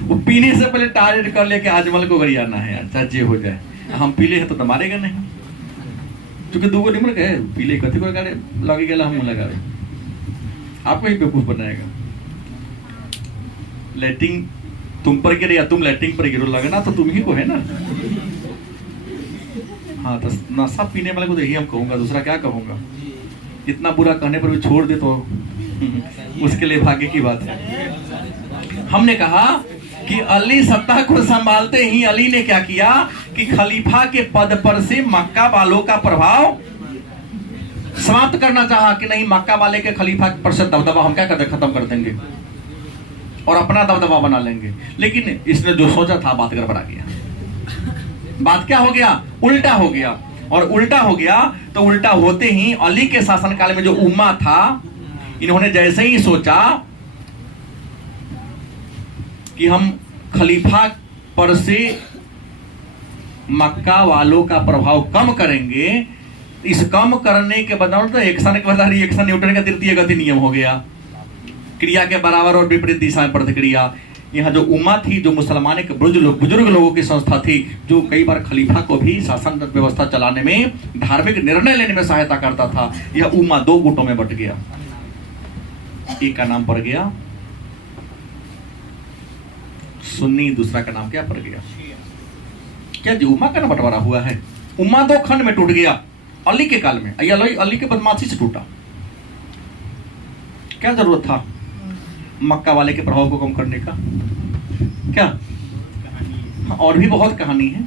वो पीने से पहले टारगेट कर ले कि आजमल को गरियाना है, अच्छा जे हो जाए, हम पीले हैं तो मारेगा नहीं, क्योंकि 2 निमर के पीले कथी को गाड़े लगे गेला हम लगा रहे, आपको ही बेवकूफ बनाएगा। लैटिंग तुम पर गिरे या तुम लैटिंग पर गिरो, लगना तो तुम ही को है ना। हाँ, तो नशा पीने वाले को तो यही हम कहूंगा, दूसरा क्या कहूंगा। इतना बुरा कहने पर भी छोड़ दे तो उसके लिए भाग्य की बात है। हमने कहा कि अली सत्ता को संभालते ही अली ने क्या किया कि खलीफा के पद पर से मक्का वालों का प्रभाव समाप्त करना चाहा कि नहीं, मक्का वाले के खलीफा पर से दबदबा हम क्या कर खत्म कर देंगे और अपना दबदबा बना लेंगे। लेकिन इसने जो सोचा था बात गड़बड़ा गया। बात क्या हो गया? उल्टा हो गया। और उल्टा हो गया तो उल्टा होते ही अली के शासनकाल में जो उम्मा था, इन्होंने जैसे ही सोचा कि हम खलीफा पर से मक्का वालों का प्रभाव कम करेंगे, इस कम करने के बदौलत तो एक्शन के बदला रिएक्शन, न्यूटन का तृतीय गति नियम हो गया, क्रिया के बराबर और विपरीत दिशा में प्रतिक्रिया। यहाँ जो उम्मा थी, जो मुसलमान के बुजुर्ग लोगों की संस्था थी, जो कई बार खलीफा को भी शासन व्यवस्था चलाने में, धार्मिक निर्णय लेने में सहायता करता था, यह उम्मा 2 गुटों में बट गया। एक का नाम पड़ गया सुन्नी, दूसरा का नाम क्या पड़ गया? क्या जी उम्मा का ना बंटवारा हुआ है? उम्मा 2 खंड में टूट गया अली के काल में। अली के बदमाशी से टूटा। क्या जरूरत था मक्का वाले के प्रभाव को कम करने का? क्या और भी बहुत कहानी है,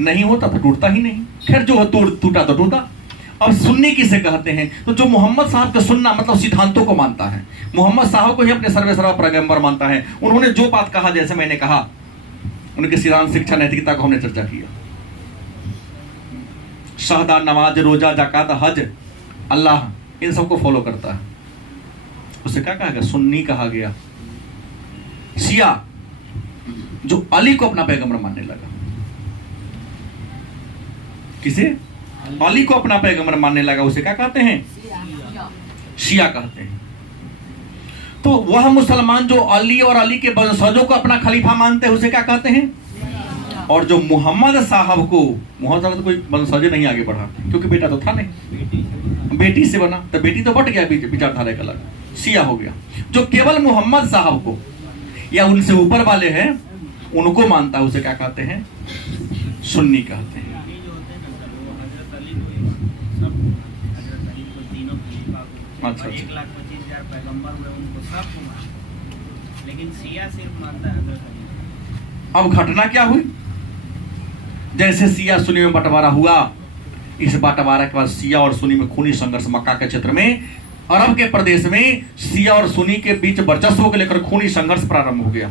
नहीं होता तो टूटता ही नहीं। खैर जो टूटा तो टूटा। अब सुन्नी किसे कहते हैं? तो जो मोहम्मद साहब का सुन्ना मतलब सिद्धांतों को मानता है, मोहम्मद साहब को ही अपने सर्वेसर्वा पैगंबर मानता है। उन्होंने जो बात कहा, जैसे मैंने कहा, उनके सिद्धांत, शिक्षा, नैतिकता को हमने चर्चा किया। शहदा, नमाज, रोजा, जाकात, हज, अल्लाह, इन सबको फॉलो करता है। उसे क्या कहा गया? सुन्नी कहा गया। शिया जो अली को अपना पैगंबर मानने लगा। किसे? अली को अपना पैगंबर मानने लगा, उसे क्या कहते हैं? शिया कहते हैं। तो वह मुसलमान जो अली और अली के वंशजों को अपना खलीफा मानते हैं, उसे क्या कहते हैं? और जो मोहम्मद साहब को, मोहम्मद साहब तो कोई वंशज नहीं आगे बढ़ा, क्योंकि बेटा तो था नहीं, बेटी से बना, तो बेटी तो बट गया विचारधारा का अलग, शिया हो गया। जो केवल मोहम्मद साहब को या उनसे ऊपर वाले हैं उनको मानता है, उसे क्या कहते हैं? सुन्नी कहते हैं। अच्छा, 1,25,000 पैगंबर हुए, उनको सबको मानता, लेकिन शिया सिर्फ मानता है हज़रत अली। अब घटना क्या हुई? जैसे शिया सुन्नी में बंटवारा हुआ, इस बंटवारा के बाद शिया और सुन्नी में खूनी संघर्ष मक्का के क्षेत्र में, अरब के प्रदेश में शिया और सुन्नी के बीच वर्चस्व को लेकर खूनी संघर्ष प्रारंभ हो गया।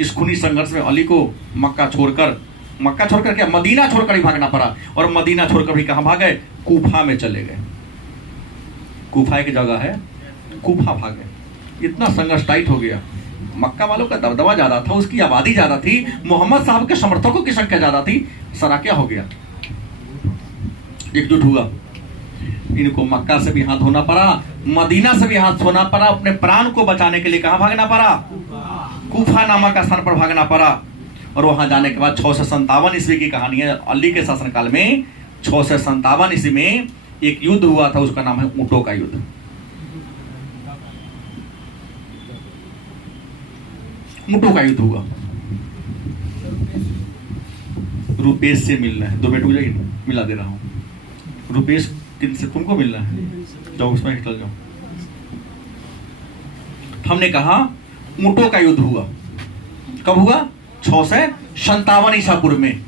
इस खूनी संघर्ष में अली को मक्का छोड़कर क्या, मदीना छोड़कर ही भागना पड़ा। और मदीना छोड़कर भी कहां भागे? कूफा में चले गए। कूफा एक जगह है, कूफा भागे। इतना संघर्ष टाइट हो गया, मक्का वालों का दबदबा ज्यादा था, उसकी आबादी ज्यादा थी, मोहम्मद साहब के समर्थकों की संख्या ज्यादा थी। सारा क्या हो गया, एकजुट हुआ। इनको मक्का से भी हाथ धोना पड़ा, मदीना से भी हाथ धोना पड़ा, अपने प्राण को बचाने के लिए कहां भागना पड़ा, कूफा नामक स्थान पर भागना पड़ा। और वहां जाने के बाद 657 ईस्वी की कहानी है। अली के शासनकाल में 657 ईस्वी में एक युद्ध हुआ था, उसका नाम है ऊंटों का युद्ध। ऊंटों का युद्ध हुआ। रुपेश से मिलना है, 2 मिनट हो जाएगी, मिला दे रहा हूं। रुपेश किनसे तुमको मिलना है, जाओ उसमें निकल जाओ। हमने कहा ऊंटों का युद्ध हुआ। कब हुआ, 657 ईसा पूर्व में।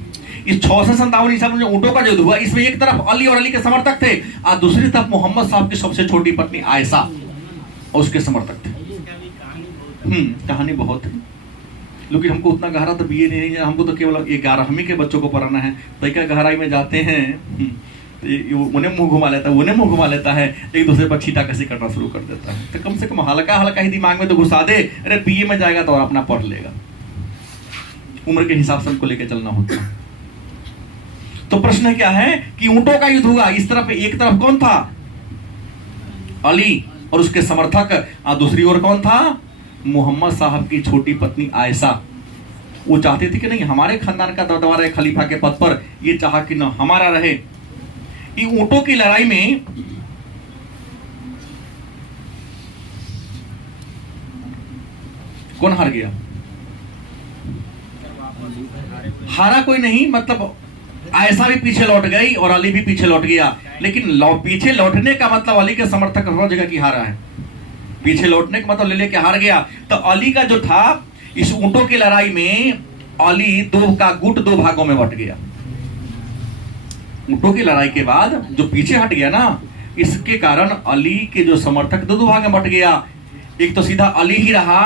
इस 657 ईसा पूर्व में ऊंटों का युद्ध हुआ। इसमें एक तरफ अली और अली के समर्थक थे, और दूसरी तरफ मोहम्मद साहब की सबसे छोटी पत्नी आयशा और उसके समर्थक थे। कहानी बहुत है, लेकिन हमको उतना गहरा तो बीए नहीं है, हमको तो केवल 11वीं के बच्चों को पढ़ाना है। तो क्या गहराई में जाते हैं, उन्हें मुंह घुमा लेता है, उन्हें मुंह घुमा लेता है, एक दूसरे पर छीटाकसी करना शुरू कर देता है। तो कम से कम हल्का हल्का ही दिमाग में तो घुसा दे। अरे बीए में जाएगा तो और अपना पढ़ लेगा। उम्र के हिसाब से हमको लेके चलना होता है। तो प्रश्न क्या है कि ऊंटों का युद्ध हुआ। इस तरफ एक तरफ कौन था, अली और उसके समर्थक, और दूसरी ओर कौन था, मोहम्मद साहब की छोटी पत्नी आयशा। वो चाहते थे कि नहीं हमारे खानदान का दबदबा रहे खलीफा के पद पर, ये चाहा कि न हमारा रहे। ये ऊंटों की लड़ाई में कौन हार गया, हारा कोई नहीं, मतलब आयशा भी पीछे लौट गई और अली भी पीछे लौट गया। लेकिन पीछे लौटने का मतलब अली के समर्थक हर जगह की हारा है। पीछे लौटने का मतलब ले लेके हार गया। तो अली का जो था, इस ऊंटों की लड़ाई में अली 2 का गुट 2 भागों में बट गया। ऊंटों की लड़ाई के बाद जो पीछे हट गया ना, इसके कारण अली के जो समर्थक 2 भाग में बट गया। एक तो सीधा अली ही रहा,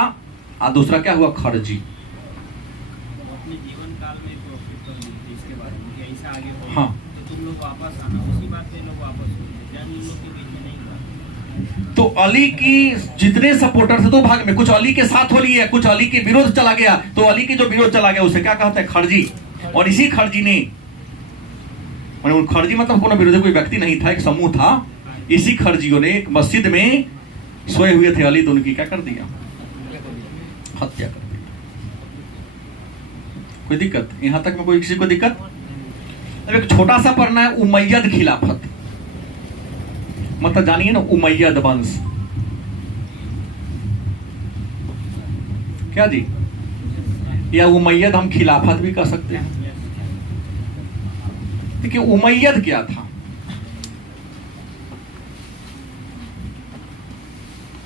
और दूसरा क्या हुआ, खरजी। अपने जीवन काल में जो इसके बारे में कि ऐसा आगे हो, हाँ, तो तुम लोग वापस आना, उसी बात पे लोग वापस हो गए, इन लोग के बीच में नहीं हुआ। तो अली की जितने सपोर्टर थे 2 भाग में, कुछ अली के साथ हो लिए, कुछ अली के विरोध चला गया। तो अली के जो विरोध चला गया उसे क्या कहते हैं, खरजी। और इसी खरजी ने, खरजी मतलब कोनो विरोधी कोई व्यक्ति नहीं था, एक समूह था। इसी खरजियों ने एक मस्जिद में सोए हुए थे अली, तो उनकी क्या कर दिया, हत्या कर दी। कोई दिक्कत यहां तक में, कोई किसी को दिक्कत। अब एक छोटा सा पढ़ना है, उमैयद खिलाफत, मतलब जानिए ना, उमैयद वंश। क्या जी, या उमैयद हम खिलाफत भी कह सकते हैं। देखिए उमैयद क्या था,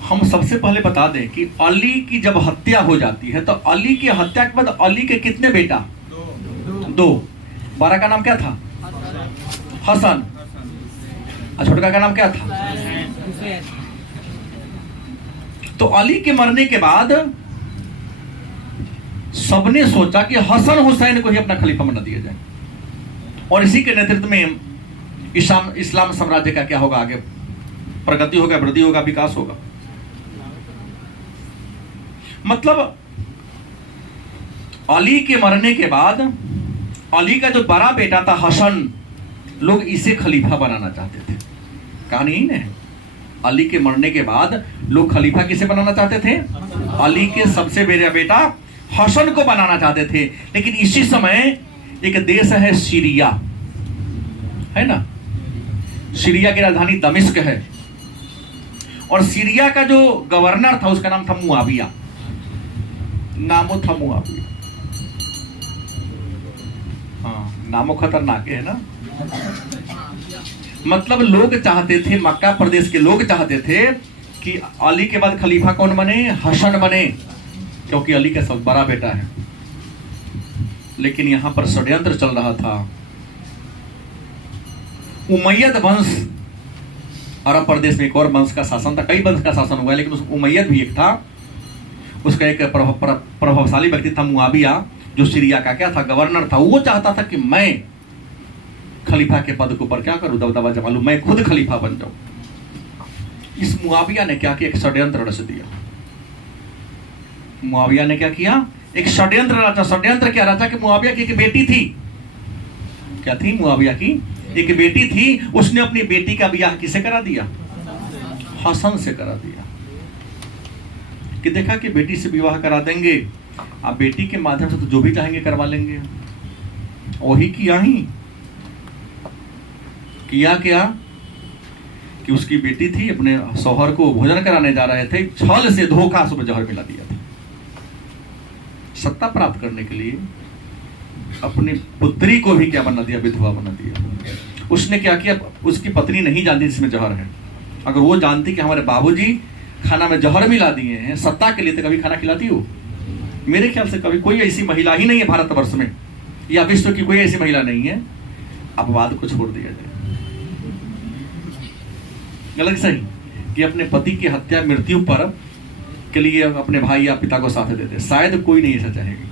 हम सबसे पहले बता दें कि अली की जब हत्या हो जाती है, तो अली की हत्या के बाद अली के कितने बेटा, 2। बड़ा का नाम क्या था, हसन, और छोटा का नाम क्या था। तो अली के मरने के बाद सबने सोचा कि हसन हुसैन को ही अपना खलीफा बना दिया जाए, और इसी के नेतृत्व में इस्लाम साम्राज्य का क्या होगा, आगे प्रगति होगा, वृद्धि होगा, विकास होगा। मतलब अली के मरने के बाद अली का जो बड़ा बेटा था हसन, लोग इसे खलीफा बनाना चाहते थे। कहानी ही है, अली के मरने के बाद लोग खलीफा किसे बनाना चाहते थे, अली के सबसे बड़ा बेटा हसन को बनाना चाहते थे। लेकिन इसी समय एक देश है सीरिया, है ना, सीरिया की राजधानी दमिश्क है, और सीरिया का जो गवर्नर था उसका नाम था मुआविया, नामो था मुआविया। हाँ, नामो खतरनाक है ना। मतलब लोग चाहते थे, मक्का प्रदेश के लोग चाहते थे कि अली के बाद खलीफा कौन बने, हसन बने, क्योंकि अली का सब बड़ा बेटा है। लेकिन यहां पर षड्यंत्र चल रहा था। उमैयद वंश, अरब प्रदेश में एक और वंश का शासन था, कई वंश का शासन हुआ, लेकिन उस उमैयद भी एक था। उसका एक प्रभावशाली व्यक्ति था मुआविया, जो सीरिया का क्या था, गवर्नर था। वो चाहता था कि मैं खलीफा के पद के ऊपर क्या करूं, दबदबा जमा लूं, मैं खुद खलीफा बन जाऊं। इस मुआविया ने क्या किया, एक षड्यंत्र रच दिया। मुआविया ने क्या किया, एक षड्यंत्र रचा। षड्यंत्र क्या रचा कि मुआविया की एक बेटी थी। क्या थी मुआविया की? एक बेटी थी। उसने अपनी बेटी का ब्याह किसे करा दिया? हसन से करा दिया। कि देखा कि बेटी से विवाह करा देंगे, आप बेटी के माध्यम से तो जो भी चाहेंगे करवा लेंगे। वही किया ही किया क्या कि उसकी बेटी थी, अपने शौहर को भोजन कराने जा रहे थे, छल से धोखा से जहर मिला दिया था। सत्ता प्राप्त करने के लिए अपनी पुत्री को भी क्या बना दिया, विधवा बना दिया। उसने क्या किया, उसकी पत्नी नहीं जानती इसमें जहर है। अगर वो जानती कि हमारे बाबूजी खाना में जहर मिला दिए हैं सत्ता के लिए, तो कभी खाना खिलाती हो? मेरे ख्याल से कभी कोई ऐसी महिला ही नहीं है भारतवर्ष में, या विश्व की कोई ऐसी महिला नहीं है। अपवाद को छोड़ दिया जाए, गलत सही, कि अपने पति की हत्या मृत्यु पर के लिए अपने भाई या पिता को साथ दे दे, शायद कोई नहीं ऐसा चाहेगी।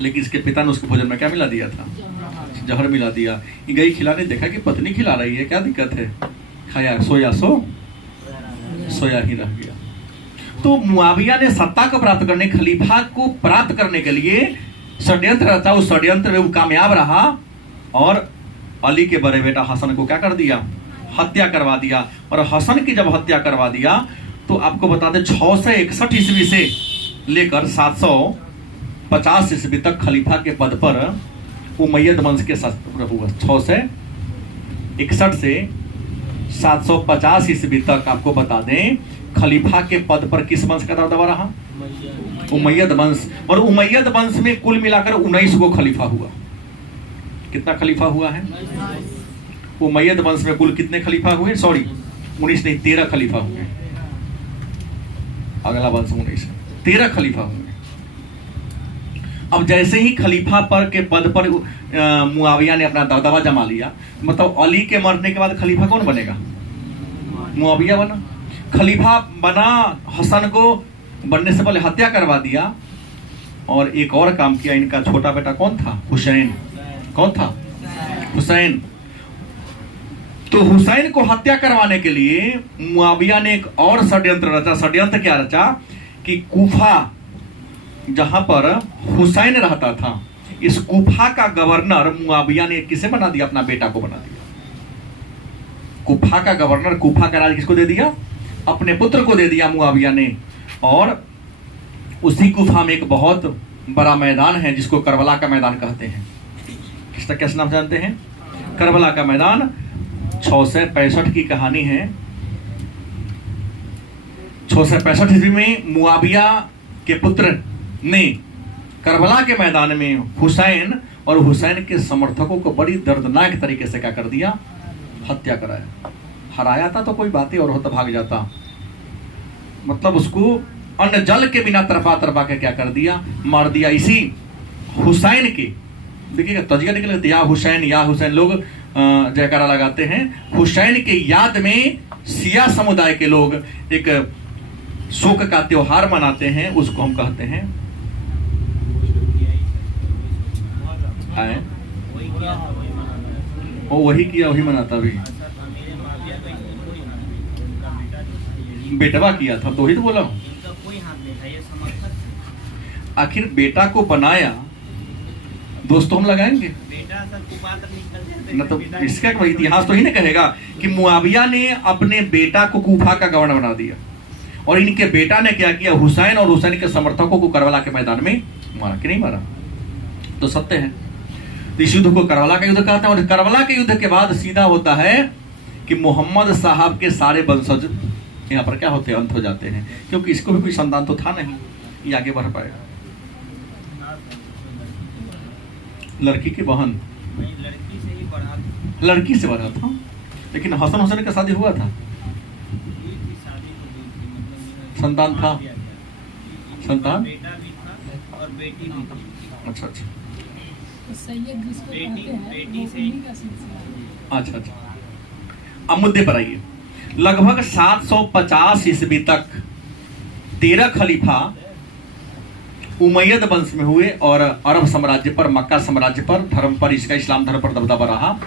लेकिन इसके पिता ने उसके भोजन में क्या मिला दिया था? जहर मिला दिया। ये गई खिलाने, देखा कि पत्नी खिला रही है, क्या दिक्कत है, खाया, सोया सोया ही रह गया। तो मुआविया ने सत्ता को प्राप्त करने, खलीफा को प्राप्त करने के लिए षड्यंत्र रचा। उस षड्यंत्र में वो कामयाब रहा और अली के बड़े बेटा हसन को क्या कर दिया, हत्या करवा दिया। और हसन की जब हत्या करवा दिया तो आपको बता दें 661 ईस्वी से लेकर 750 ईस्वी तक खलीफा के पद पर उमैयद वंश के शासन हुआ। 661 से 750 ईस्वी तक आपको बता दें खलीफा के पद पर किस वंश का दबदबा रहा? उमैयद वंश। और उमैयद वंश में कुल मिलाकर 19 को खलीफा हुआ। कितना खलीफा हुआ है? उमैयद वंश में कुल कितने खलीफा हुए? 19 नहीं, 13 खलीफा हुए। अगला वंश 19 है, 13 खलीफा हुए। अब जैसे ही खलीफा पर के पद पर मुआविया ने अपना दबदबा जमा लिया, मतलब अली के मरने के बाद खलीफा कौन बनेगा? मुआविया बना। खलीफा बना, हसन को बनने से पहले हत्या करवा दिया। और एक और काम किया, इनका छोटा बेटा कौन था? हुसैन। कौन था? हुसैन। तो हुसैन को हत्या करवाने के लिए मुआविया ने एक और षड्यंत्र रचा। षड्यंत्र क्या रचा कि कूफा जहां पर हुसैन रहता था, इस कूफा का गवर्नर मुआविया ने किसे बना दिया? अपना बेटा को बना दिया। कूफा का गवर्नर, कूफा का राज किसको दे दिया? अपने पुत्र को दे दिया मुआविया ने। और उसी कूफा में एक बहुत बड़ा मैदान है जिसको करबला का मैदान कहते हैं। किसका कैसे नाम जानते हैं? करबला का मैदान। 665 की कहानी है। 665 ईस्वी में मुआविया के पुत्र ने करबला के मैदान में हुसैन और हुसैन के समर्थकों को बड़ी दर्दनाक तरीके से क्या कर दिया? हत्या कराया। हराया था तो कोई बातें और होता, भाग जाता, मतलब उसको अन्न जल के बिना तरफा तरफा के क्या कर दिया? मार दिया। इसी हुसैन के, देखिएगा तजिया निकले, या हुसैन लोग जयकारा लगाते हैं। हुसैन के याद में शिया समुदाय के लोग एक शोक का त्योहार मनाते हैं, उसको हम कहते हैं वही किया वही मनाता भी। बेटवा किया था तो वही तो बोला हूं। आखिर बेटा को बनाया, दोस्तों हम लगाएंगे न, तो इसका इतिहास तो ही नहीं कहेगा कि मुआविया ने अपने बेटा को कूफा का गवर्नर बना दिया। और इनके बेटा ने क्या किया? हुसैन और हुसैन के समर्थकों को करबला के मैदान में मारा कि नहीं मारा? तो सत्य है। तो इस युद्ध को करबला का युद्ध कहते हैं। और करबला के युद्ध के बाद सीधा होता है कि मोहम्मद साहब के सारे वंशज यहाँ पर क्या होते हैं? अंत हो जाते हैं, क्योंकि इसको भी कोई संतान तो था नहीं, ये आगे बढ़ पाएगा। लड़की की बहन, लड़की से बढ़ा था, लेकिन हसन हुसैन का शादी हुआ था, संतान था, संतान और बेटी भी थी। अच्छा अच्छा अच्छा अच्छा। अब मुद्दे पर आइए। लगभग 750 ईस्वी तक 13 खलीफा उमैयद वंश में हुए और अरब साम्राज्य पर, मक्का साम्राज्य पर, धर्म पर, इसका इस्लाम धर्म पर दबदबा रहा।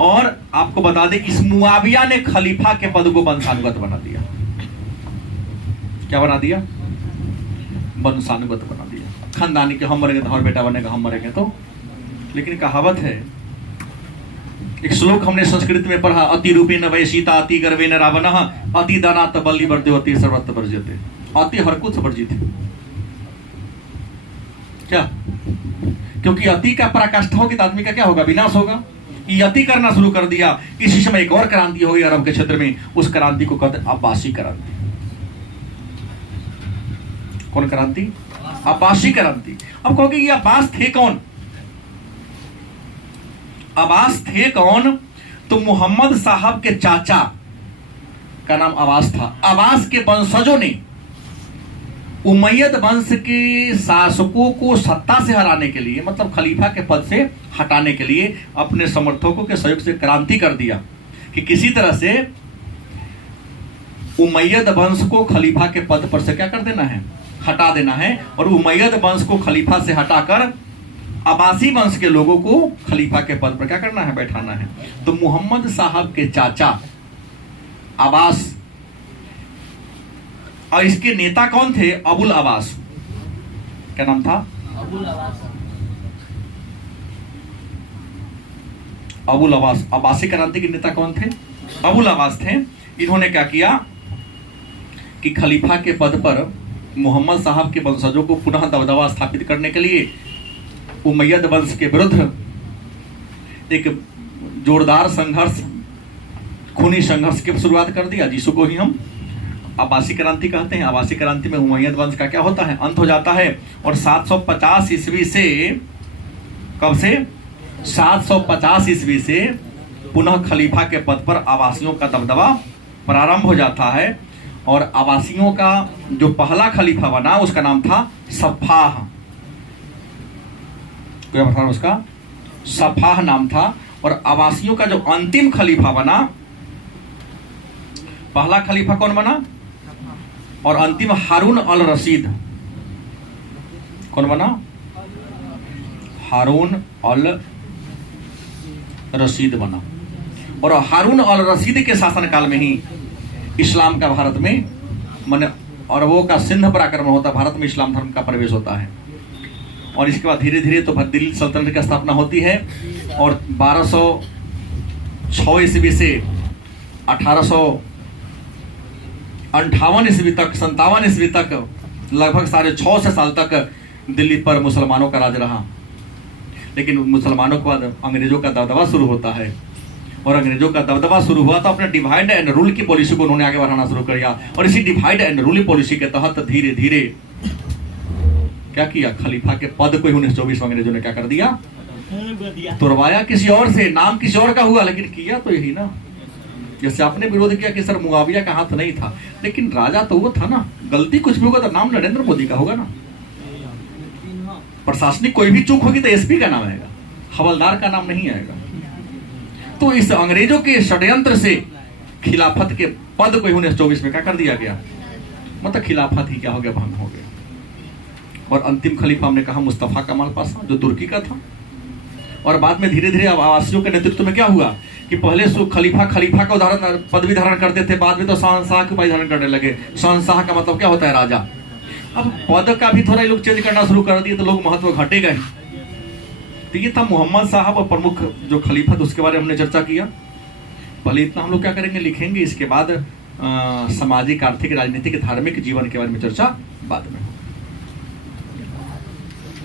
और आपको बता दें इस मुआविया ने खलीफा के पद को वंशानुगत बना दिया। क्या बना दिया? वंशानुगत बना दिया। खानदानी के हम मरेंगे तो हमारे बेटा बनेगा, हम मरेंगे तो। लेकिन कहावत है, एक श्लोक हमने संस्कृत में पढ़ा, अति रूपी न वै सीता अति गर्वे न रावण अति दानात बलि वर्धो अति सर्वत्र वर्जते। अति हर कुछ वर्जित है। क्या? क्योंकि अति का पराकाष्ठा होगी तो आदमी का क्या होगा? विनाश होगा। ये अति करना शुरू कर दिया। इसी समय एक और क्रांति हो गई अरब के क्षेत्र में, उस क्रांति को कहते अब्बासी क्रांति। कौन क्रांति? अब्बासी क्रांति। अब कहोगे ये अब्बास थे कौन? अब्बास थे कौन? तो मोहम्मद साहब के चाचा का नाम अब्बास था। अब्बास के वंशजों ने उमैयद वंश के शासकों को सत्ता से हराने के लिए, मतलब खलीफा के पद से हटाने के लिए, अपने समर्थकों के सहयोग से क्रांति कर दिया कि किसी तरह से उमैयद वंश को खलीफा के पद पर से क्या कर देना है? हटा देना है। और उमैयद वंश को खलीफा से हटाकर अब्बासी वंश के लोगों को खलीफा के पद पर क्या करना है? बैठाना है। तो मोहम्मद साहब के चाचा अब्बास, और इसके नेता कौन थे? अबुल अब्बास। क्या नाम था? अबुल अब्बास। अब्बासी क्रांति के नेता कौन थे? अबुल अब्बास थे। इन्होंने क्या किया कि खलीफा के पद पर मोहम्मद साहब के वंशजों को पुनः दबदबा स्थापित करने के लिए उमैयद वंश के विरुद्ध एक जोरदार संघर्ष, खूनी संघर्ष की शुरुआत कर दिया, जिसको ही हम अब्बासी क्रांति कहते हैं। अब्बासी क्रांति में उमैयद वंश का क्या होता है? अंत हो जाता है। और 750 ईस्वी से, कब से? 750 ईस्वी से पुनः खलीफा के पद पर अब्बासियों का दबदबा प्रारंभ हो जाता है। और अब्बासियों का जो पहला खलीफा बना उसका नाम था सफ़ाह। क्या बता उसका? सफ़ाह नाम था। और अब्बासियों का जो अंतिम खलीफा बना, पहला खलीफा कौन बना? और अंतिम हारून अल रशीद। कौन बना? हारून अल रशीद बना। और हारून अल रशीद के शासनकाल में ही इस्लाम का भारत में, माने अरबों का सिंध पर आक्रमण होता है, भारत में इस्लाम धर्म का प्रवेश होता है। और इसके बाद धीरे धीरे तो दिल्ली सल्तनत की स्थापना होती है। और 1206 ईस्वी से 1858 ईस्वी तक, 57 ईस्वी तक, लगभग 6.5 साल तक दिल्ली पर मुसलमानों का राज रहा। लेकिन मुसलमानों के बाद अंग्रेजों का दबदबा शुरू होता है। और अंग्रेजों का दबदबा शुरू हुआ तो अपने डिवाइड एंड रूल की पॉलिसी को उन्होंने आगे बढ़ाना शुरू कर दिया। और इसी डिवाइड एंड रूल पॉलिसी के तहत धीरे धीरे क्या किया? खलीफा के पद को 1924 में अंग्रेजों ने क्या कर दिया? तुड़वाया। किसी और से, नाम किसी और का हुआ, लेकिन किया तो यही ना। जैसे आपने विरोध किया कि सर मुआविया का हाथ नहीं था, लेकिन राजा तो वो था ना। गलती कुछ भी होगा तो नाम नरेंद्र मोदी का होगा ना। प्रशासनिक कोई भी चूक होगी तो एसपी का नाम आएगा, हवलदार का नाम नहीं आएगा। तो इस अंग्रेजों के षड्यंत्र से खिलाफत के पद को 1924 में क्या कर दिया गया? मतलब खिलाफत ही क्या हो गया? भंग हो गया। और अंतिम खलीफा हमने कहा मुस्तफा कमाल पाशा, जो तुर्की का था। और बाद में धीरे धीरे अब्बासियों के नेतृत्व में क्या हुआ कि पहले खलीफा का उदाहरण पदवी धारण करते थे, बाद में तो शहंशाह की उपाधि धारण करने लगे। शहंशाह का मतलब क्या होता है? राजा। अब पद का भी थोड़ा लोग चेंज करना शुरू कर दिए तो लोग महत्व घटेगा ही। तो ये था मोहम्मद साहब और प्रमुख जो खलीफा था, उसके बारे में हमने चर्चा किया। पहले इतना हम लोग क्या करेंगे, लिखेंगे। इसके बाद सामाजिक, आर्थिक, राजनीतिक, धार्मिक जीवन के बारे में चर्चा बाद में।